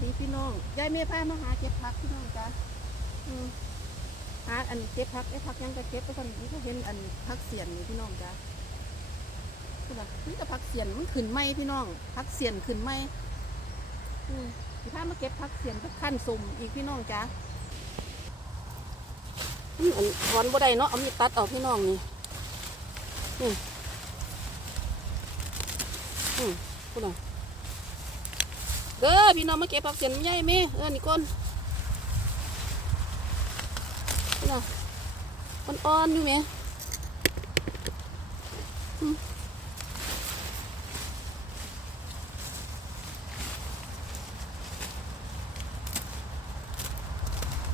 ดีพี่น้องยายเมย์พามาหาเก็บผักพี่น้องจ้ะอืมหาอันเก็บผักไอ้ผักยังก็เก็บไปคนนี้ก็เห็นอันผักเสียนนี่พี่น้องจ้ะคือแบบนี่ก็ผักเสียนมันขึ้นไหมพี่น้องผักเสียนขึ้นไหมอืมพี่พามาเก็บผักเสียนกับขั้นสุ่มอีกพี่น้องจ้ะอืมอันถอนบ่ได้เนาะเอามีดตัดออกพี่น้องนี่อืมอืมพูดหน่อย เด้อพี่น้องมาเก็บผักเสียนใหญ่แม่เออนี่ก้นนี่นะมันอ่อนอยู่แม่อืม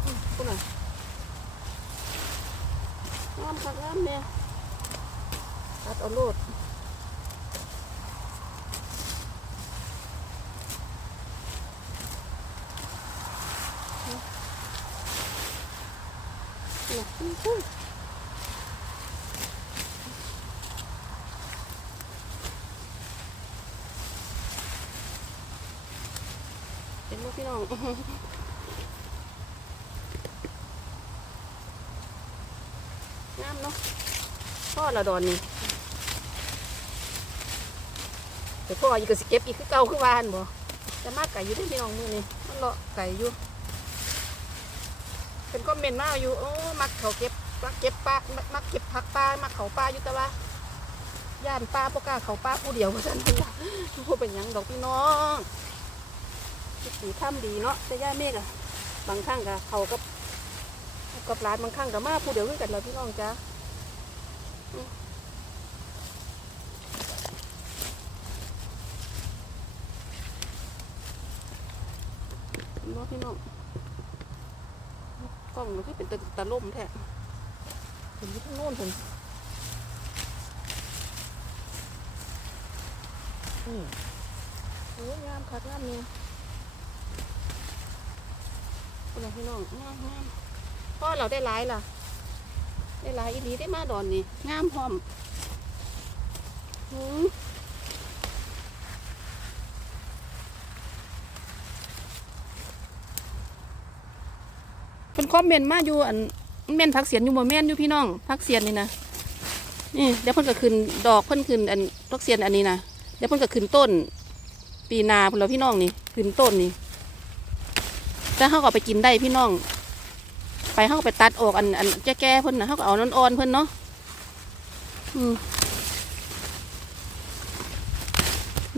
อืมพูดหน่อยงามคักงามแม่ตัดเอาโลด น่ะอุ้ยเห็นไหม พี่น้องงามเนาะพ่อละดอนนี่แต่พ่ออีกก็สิเก็บอีกคือเก่าคือวานบ่จะมากไก่อยู่ที่พี่น้องมือนี่มันเลาะไก่อยู่เป็นคอมเมนมาอยู่โอ้มักเขาเก็บมักเก็บปลามักเก็บผักปลามักเขาปลาอยู่แต่ว่าย่านปลาพวกกล้าเขาปลาผู้เดียวว่าะฉันเป็นว่าผู้เป็นยังดอกพี่น้อง สีถ้ำดีเนาะแต่ย่าเมฆอะบางครั้งก็เขากับกับร้านบางครั้งก็มาผู้เดียวด้วยกันเลยพี่น้องจ้าอืมเห็นบ่พี่น้องกล้องมันคือเป็นตะตะล่มแท้เห็นที่ข้างโน้นผมอืมโอ้ยงามคักงามเนี่ย คนละพี่น้องงามงามพ่อเราได้หลายล่ะ ได้หลายอีหลีได้มาดอนนี่งามพร้อมหืมเป็นคอมเมนต์มาอยู่อันแม่นพักเสียนอยู่บ่แม่นอยู่พี่น้องพักเสียนนี่นะนี่เดี๋ยวเพิ่นก็ขึ้นดอกเพิ่นขึ้นอันพักเสียนอันนี้นะเดี๋ยวเพิ่นก็ขึ้นต้น ปีนาพุ่นแล้วพี่น้องนี่ขึ้นต้นนี่ แต่เขาก็เอาไปกินได้พี่น้อง ไปเขาก็ไปตัดออกอันอันแก่ๆเพิ่นนะเขาก็เอานอนอ่อนเพิ่นเนาะ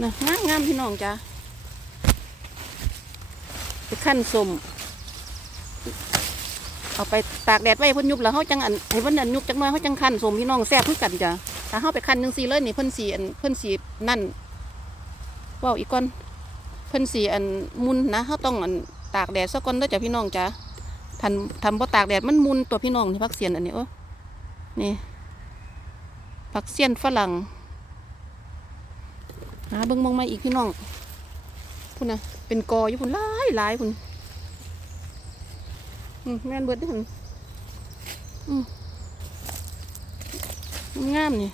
นะงามงามพี่น้องจ้ะไปขั้นสมเอาไปตากแดดไว้เพิ่นยุบแล้วเขาจังอันให้เพิ่นอันยุบจังมาเขาจังคันสมพี่น้องแซ่บคือกันจ้ะถ้าเขาไปคันจังซี่เลยนี่เพิ่นสีอันเพิ่นสีนั่นเว้าอีกก่อนเพิ่นสีอันมุนนะเขาต้องอัน ตากแดดซะก่อนเด้อจ้ะพี่น้องจ้ะทันทำบ่ตากแดดมันมุนตัวพี่น้องนี่พักเสียนอันนี้โอ้นี่ผักเสียนฝรั่งหาเบิ่งมองมาอีกพี่น้องพุ่นนะเป็นกออยู่พุ่นหลายหลายพุ่นแม่นเบิดด้อหั่นงามนี่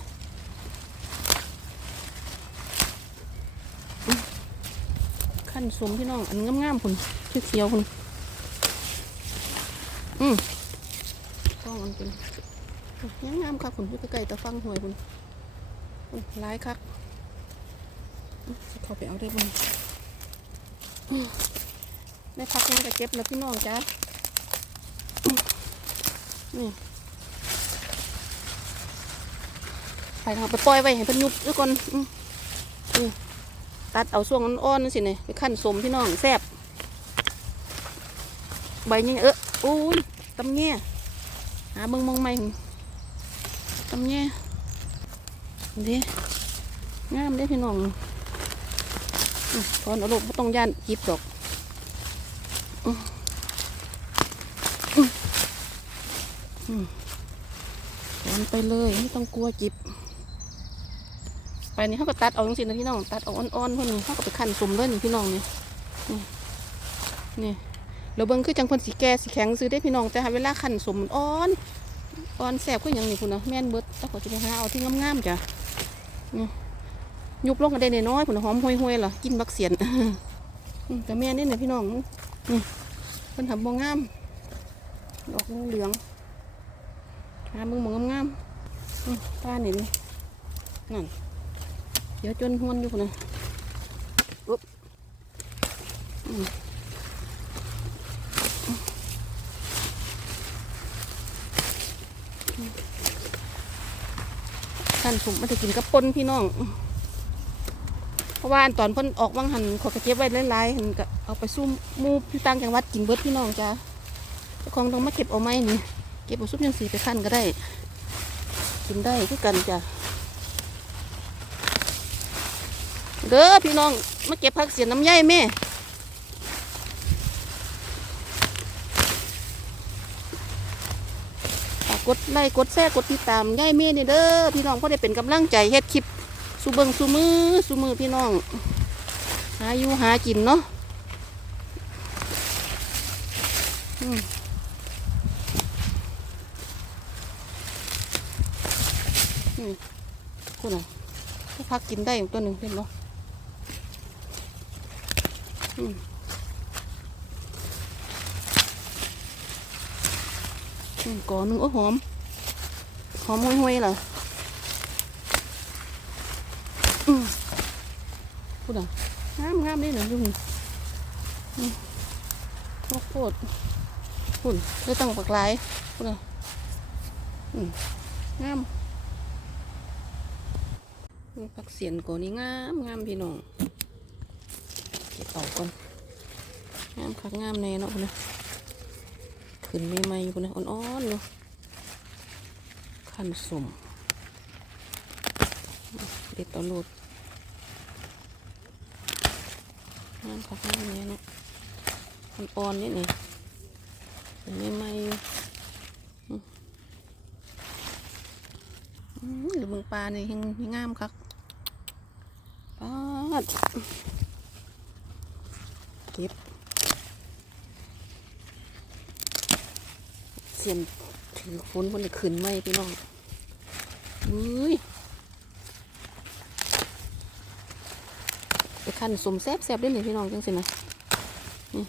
ขั้นสมพี่น้องอันงามๆ คุณเขียวคุณอืมต้องอันเป็นยังงามคักคุณอยู่ใกล้ๆตะฟังหวยคุณร้ายคักเขาไปเอาได้บุญได้พักยังจะเก็บแล้วพี่น้องจ้านี่ไปทาไปปล่อยไว้ให้พิ่นยุบทุกคนอืมนี่ตัดเอาช่วงอ่อนๆนั่นสิเนี่ยไปขั้นสมพี่น้องแซ่บ ใบนี้เออโอ้ยตำแง่หาเบิ่งมองใหม่ตำแง่เด้งามเด้พี่น้องตอนเอาลูกบ่ต้องย่านจิบดอกถอนไปเลยไม่ต้องกลัวจิบ ไปนี่เขาก็ตัดเอาจริงๆนะพี่น้อง ตัดเอาอ่อนๆพวกนี้เขาก็ไปขั้นสมเลยนี่พี่น้องนี่นี่ เราเบิ้งคือจังเพิ่นสีแก่สีแข็งซื้อได้พี่น้องแต่หาเวลาขันสมอ่อนอ่อนแสบก็ย่างนี้คุณนะแม่นเบิดแล้วก็จะไปหาเอาที่งามๆจ้ะยุบลงกันได้น้อยคุณหอมห่วยๆเหรอกินบักเสียนแต่แม่นี่เนี่ยพี่น้องนี่เพิ่นทำบ่งามดอกเหลืองหามึงหมองงามๆอืมป้านี่นี่นั่นเดี๋ยวจนหวนอยู่คนนะอุ๊บ อืมท่านผมมาจะกินกับปนพี่น้อง เพราะว่าอันตอนเพิ่นออกวังหันขอกระเก็บไว้หลายๆหันก็เอาไปซุ่มหมูที่ต่างจังหวัดกินเบิดพี่น้องจ้าเจ้าของต้องมาเก็บเอาไม้นี่ เก็บเอาซุปยังสีไปขั้นก็ได้ กินได้คือกันจ้ะเด้อพี่น้องมาเก็บผักเสียนน้ำใยแม่ฝา กดไลค์กดแชร์กดติดตามย่ายเม่นี่เด้อพี่น้องก็ได้เป็นกำลังใจเฮ็ดคลิปสูเบิงสูมือสูมือพี่น้อง หาอยู่หากินเนาะอืมอืมคุณอะพักกินได้ตัวหนึ่งเห็นบ่อืมอื ก่อนึงโอ้หอม หอมห่วยๆเหรอพูดอะงามงามเลยหนูยุ่งโคตรโคตรพูดเลยต้องปักหลพูดอะงามผักเสียนก่อนนี่งามงามพี่น้องเก็บเอาก่อนงามคักงามแน่เนาะพุ่นนะ ขึ้นใหม่ๆอยู่นนะอ่อนๆอยู่ขั้นสมเด็ดต่อโลดน้ำเขาข้างนี้เนะมันอ่อนนิดนึ่งเป็นไม่ไหมอยู่อืมอืมหรือมืองปลาเนี่ยยังยังงามครับปาดเก็บ เสียนถือฝนคนจะขึ้นไหมพี่น้องอุ้ยไปขั้นสมแซบแซบได้เลยพี่น้องจังสินะนี่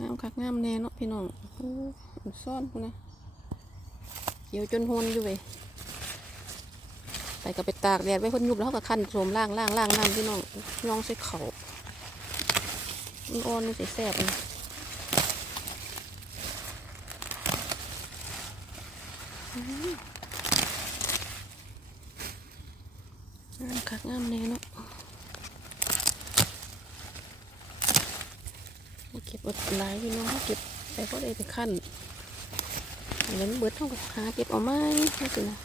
งามคักงามแน่เนาะพี่น้องโอ้ซ่อนพุ่นะเขียวจนโหนอยู่เว้ยไปก็ไปตากแดดไว้พ่นยุบแล้วก็ขั้นสมล่างล่างล่างน้ำพี่น้องย่องใส่เขามันอ่อนมันสิแซบเลย งามคักงามแน่เนาะมาเก็บไว้หลายพี่น้องเก็บไปก็ได้ไปขั้นอันนั้นเบิดเท่ากับหาเก็บเอาไม้นี่สินะ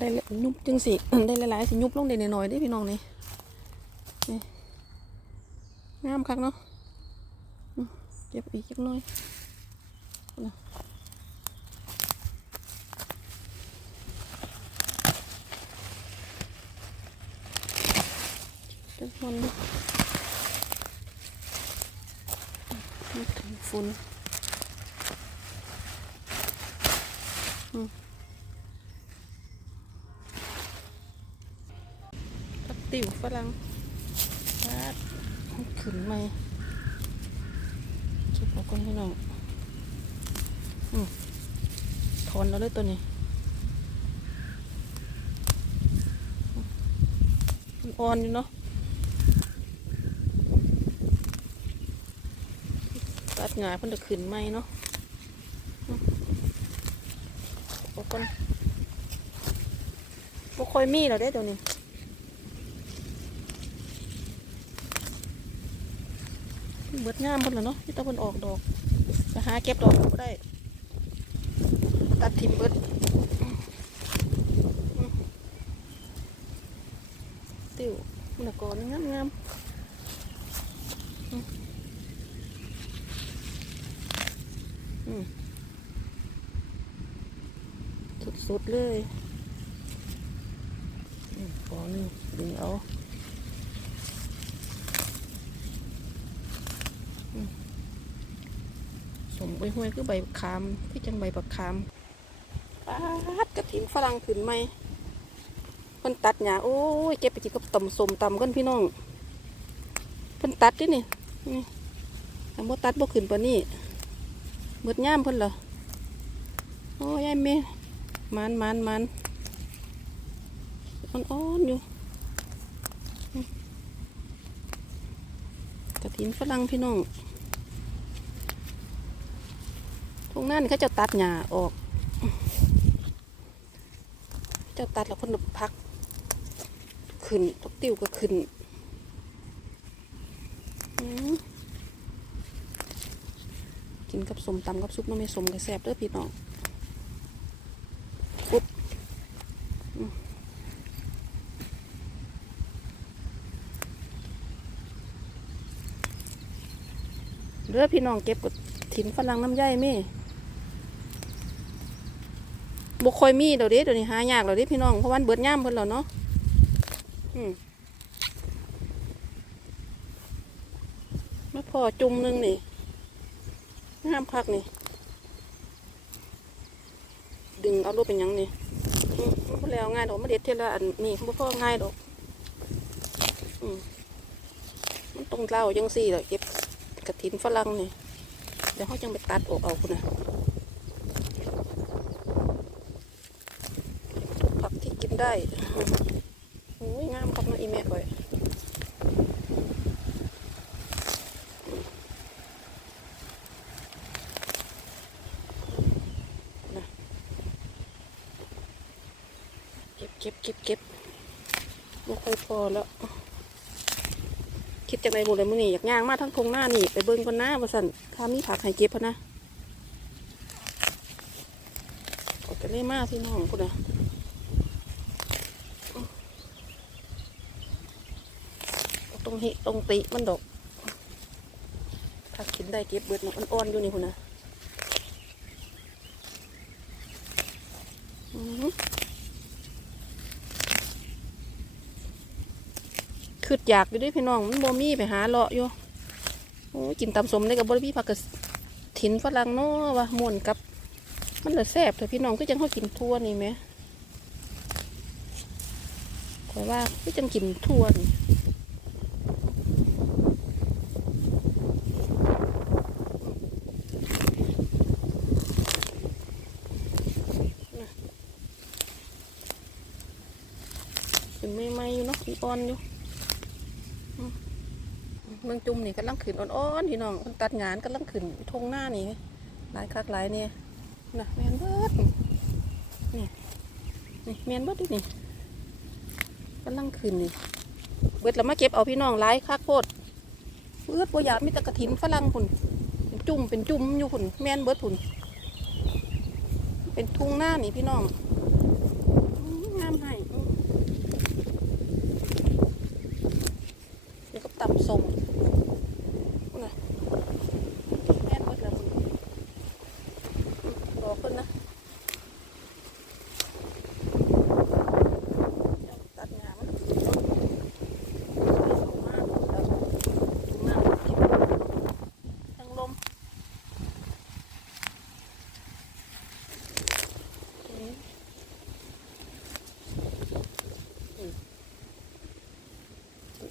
ได้แล้วยุบจังสิได้หลายๆสิยุบลงได้หน่อยๆได้พี่น้องนี่งามคักเนาะอืมเก็บอีกจักหน่อยนะจักมันนี่นี่ถึงฝุ่นอืมผักติ๋วฝรั่งชาด ขึ้นไหมเก็บเอาก่อนพี่น้องอืมถอนแล้วเลยตัวนี้มันอ่อนอยู่เนาะตัดหงายเพิ่นจะขึ้นไหมเนาะเอาก่อนบ่ค่อยมีแล้วเด้ตัวนี้ เบิดงามหมดแล้วเนาะที่ตะวันออกดอกจะหาเก็บดอกก็ได้ ตัดทิมเบิดติวมันก่อนงามงามอืมอืมสุดๆเลยอืมก่อนนี่ดึงเอา สม ใบ ห้วยคือใบบักขามที่จังใบบักขามปาดกระถินฝรั่งขึ้นไหมเพิ่นตัดหญ้าโอ้ยเก็บไปจิกับตำสมตำกันพี่น้องเพิ่นตัดดินี่นี่แต่บ่ตัดบ่ขึ้นปานนี้เบิดย่ามเพิ่นเหรอโอ้ยยายแม่มันมันมันอ่อนๆอยู่กระถินฝรั่งพี่น้อง ตรงนั้นเขาจะตัดหญ้าออก เจะตัดแล้วคนพัก ขึ้นตกติวก็ขึ้นกินกับสมตำกับซุปมันไม่สมกับแซ่บเด้อพี่น้องปุ๊บอืมเด้อพี่น้องเก็บกดถิ่นฝรั่งน้ำย่ายแม่ บุคอยมีเดี๋ยวเด้เดี๋ยวนี้หายากเดี๋ยวเด้พี่น้องเพราะวันเบิดย่ามเพิ่นแล้วเนาะอืมมาพอจุ่มหนึงนี่งามคักนี่ ดึงเอาลูกเป็นยังนี่มันแล้วง่ายดอกมาเด็ดเท่าละอันนี่บ่พอง่ายดอกมันต้องเล่าจังสี่แหละเก็บกระถินฝรั่งนี่เดี๋ยวเขาจังไปตัดออกเอาคุณนะผักที่กิน ได้โอ้ยงามครับนะอีแม่ก่อยเก็บเก็บเก็บเก็บไม่ค่อยพอแล้ว คิดจากไหนหมดเลยมื้อนี้อยากย่างมาทั้งทงหน้านี่ไปเบิ่งก่อนนะว่าสั่นข้ามีผักให้เก็บพะนะออกกันได้มากพี่น้องพุ่นนะเอาต รงหิตรงติมันดอกผักกินได้เก็บเบิดเนอ่อนๆอยู่นี่พุ่นะคืออยากอยู่ด้วยพี่น้องมันบ่มีไปหาเลาะอยู่โอ้กินตำสมได้กับบริพี่ผักกระถินฝรั่งเนาะว่าม่วนกับ มันเลยแซ่บแต่พี่น้องก็จังเขากินทั่วนี่ไหมขอยว่าก็จังกินทั่วนี่น่ะเป็นไม่ไม่ๆอยู่เนาะอ่อนๆอยู่ เมือง จุ่มนี่กำลังขึ้นอ่อนๆพี่น้องมันตัดงานกำลังขึ้นทงหน้านี่หลายคักหลายเนี่ยนะแมนเบิดนี่นี่แมนเบิดดินี่กำลังขึ้นนี่เบิดแล้วมาเก็บเอาพี่น้องหลายคักโพดเบิดบ่อยากมีต่กระถินฝรั่งพุ่นเป็นจุ่มเป็นจุ่มอยู่พุ่นแมนเบิดพุ่นเป็นทุ่งหน้านี่พี่น้องอื้องามให้อื้อเดี๋ยวก็ตำส้ม น่ะแม่นหมดแล้วคุณ รอขึ้นนะเดี๋ยวตัดงามันเอามาแล้วถุงน้ำเก็บทั้งลมอืมอืม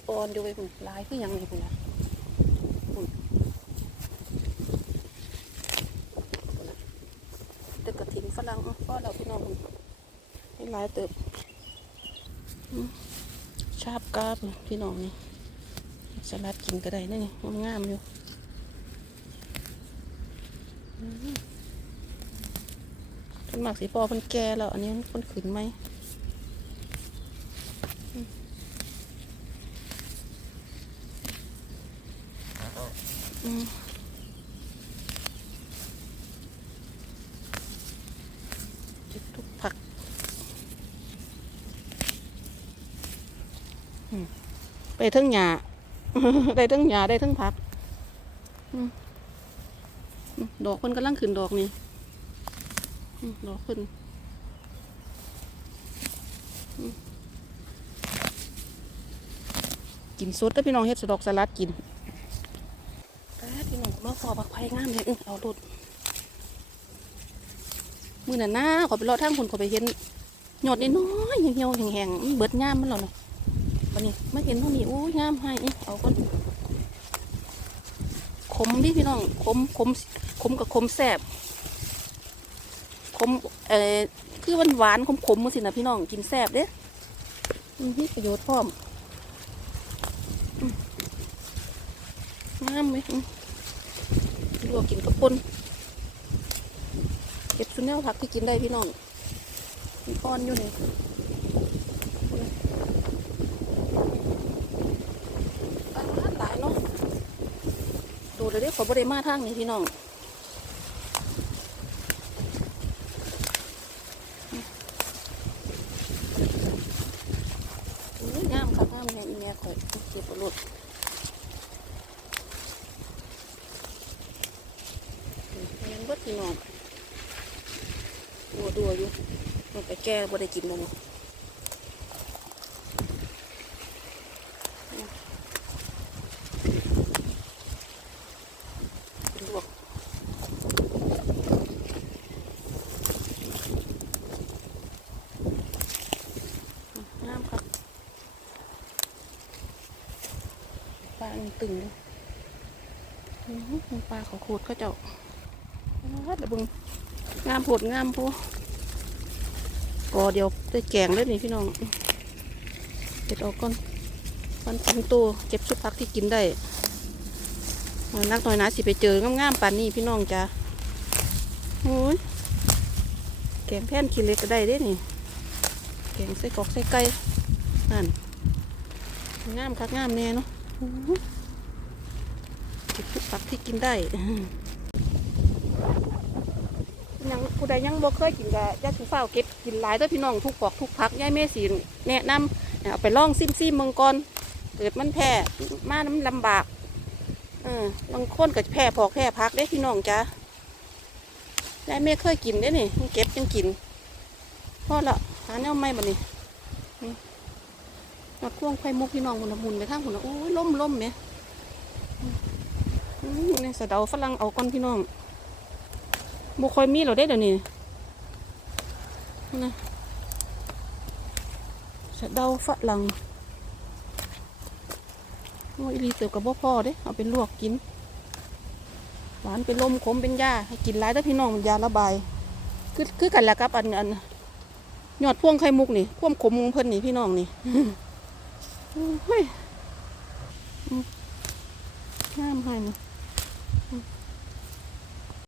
อ่อนอยู่ไปคุณลายคือยังไงคุณนะ เด็กกระถิ่นฝรั่งอ้อพ่อเราพี่น้องใหลายเติบอืมชาบกาบพี่น้องนี่สลัดกินก็ได้นี่งามๆอยู่อืมต้นหมากสีปอเพิ่นแก่แล้ว อันนี้มันเพิ่นขึ้นไหมอืมอืม เก็บทุกผักอืม ไปทั้งหญ้าได้ทั้งหญ้าได้ทั้งผักดอกเพิ่นกำลังขึ้นดอกนี่ดอกเพิ่นกินสดแล้วพี่น้องเฮ็ดสดอกสลัดกินแต่พี่น้องมาพอบักไผ่งามเลยอื้อเอารถมือน่ะหน้าขอไปเลาะทางคนขอไปเห็นหยอดน้อยเหี่ยวแห้งๆเบิดงามมันแล้วเนาะ นี้มาเห็นเท่านี้โอ้ยงามให้เอาก่อนขมดิพี่น้องขมขมขมกับขมแซ่บขมเอ่อคือหวานหวานขมขมๆมาสินะพี่น้องกินแซ่บเด้มันมีประโยชน์พร้อมงามไหมอืมลวกกินกับปนเก็บซุนแนวผักที่กินได้พี่น้องมีก้อนอยู่นี่อันนั้นหลายเนาะดู เลยเด้ขอบริมาทางนี้พี่น้องงามครับงามแม่อีแม่ข่อยเก็บรถเลี้ยงบดพี่น้องดัวดัวอยู่มันไปแก้บ่ได้กินมันเป็นลวกงามครับ ป ลาอันตึงเลยปลาเขาโคตรเขาเจ้าฮัดเดี๋ยวบึงงามโผดงามพูกอเดียวได้แกงเลยนี่พี่น้องเด็ดออกก่อนวันปันโตเก็บชุดพักที่กินได้เอานักหน่อยนะสิไปเจองามๆปานนี้พี่น้องจ้าโอ้ยแกงแผ่นขี้เล็กก็ได้เด้นี่แกงใส่กอกใส่ไก่นั่นงามคักงามแน่เนาะอื้อหือ เก็บทุกผักที่กินได้ยังผู้ใดยังบ่เคยกินก็ย่าถือเฝ้าเก็บกินหลายด้อพี่น้องทุกปอกทุกผักยายแม่สีแนะนำเอาไปล่องซิมซิมเมืองก่อนเกิดมันแพ้มาน้ำลำบากเออบางคนก็แพ้พอกแพ้พักได้พี่น้องจ้ายายแม่เคยกินได้นี่ยังเก็บยังกินพอละหาแนวใหม่บัดนี้ หอดพ่วงไข่มุกพี่น้องมุนละมุนไปทางหุ่นโอ้ยล่มล่มเนี่ยนี่ยสะเดาฝรั่งเอาก้อนพี่น้องบุคอยมีเราได้เดี๋ยวนี้นะสะเดาฝรั่งโอ้ยอีหลีเติบกับพ่อเด้เอาไปลวกกิน หวานเป็นลมขมเป็นยาให้กินหลายแต่พี่น้องมันยาระบายคือคือกันแหละครับอันอันยอดพ่วงไข่มุกนี่ความขมของเพิ่นนี่พี่น้องนี่ เฮ้ยอืมงามให้นะ